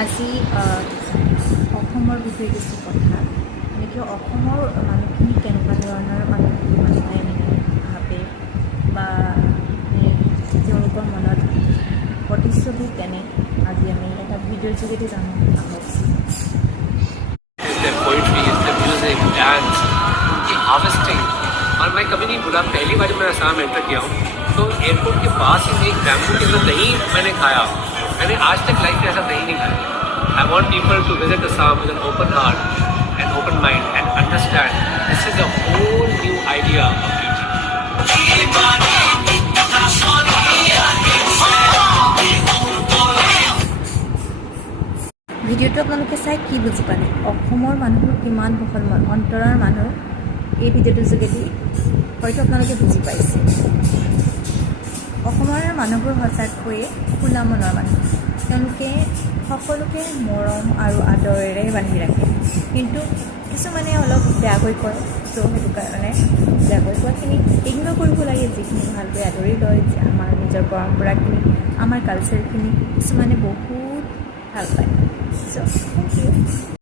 আজি অসমৰ বিষয়ে কিছু কথা এনেকৈ অসমৰ মানুহখিনি কেনেকুৱা ধৰণৰ মানুহে ভাবে বা তেওঁলোকৰ মনত প্ৰতিচ্ছবি কেনে আজি আমি এটা ভিডিঅ'ৰ যোগেদি জানো আহক। their poetry, their music, dance, की हार्वेस्टिंग। और मैं कभी नहीं भूला, पहली बार जब मैं असम एंटर किया हूँ तो एयरपोर्ट के पास ही एक बैम्बू के अंदर दही मैंने खाया। मैंने आज तक लाइफ में ऐसा दही नहीं खाया। I want people to visit Assam with an open heart and open mind and understand this is a whole new idea of ভিডিঅ'টো আপোনালোকে চাই কি বুজি পালে, অসমৰ মানুহবোৰ কিমান বহল মন অন্তৰৰ মানুহ এই ভিডিঅ'টোৰ যোগেদি হয়তো আপোনালোকে বুজি পাইছে। অসমৰ মানুহবোৰ সঁচাকৈয়ে খোলা মনৰ মানুহ, তেওঁলোকে সকলোকে মৰম আৰু আদৰেৰে বান্ধি ৰাখে, কিন্তু কিছুমানে অলপ বেয়াকৈ কয়। চ' সেইটো কাৰণে বেয়াকৈ কোৱাখিনি ইগন'ৰ কৰিব লাগে, যিখিনি ভালকৈ আদৰি লয়, যে আমাৰ নিজৰ পৰম্পৰাখিনি, আমাৰ কালচাৰখিনি কিছুমানে বহুত ভাল পায়। চ' থেংক ইউ।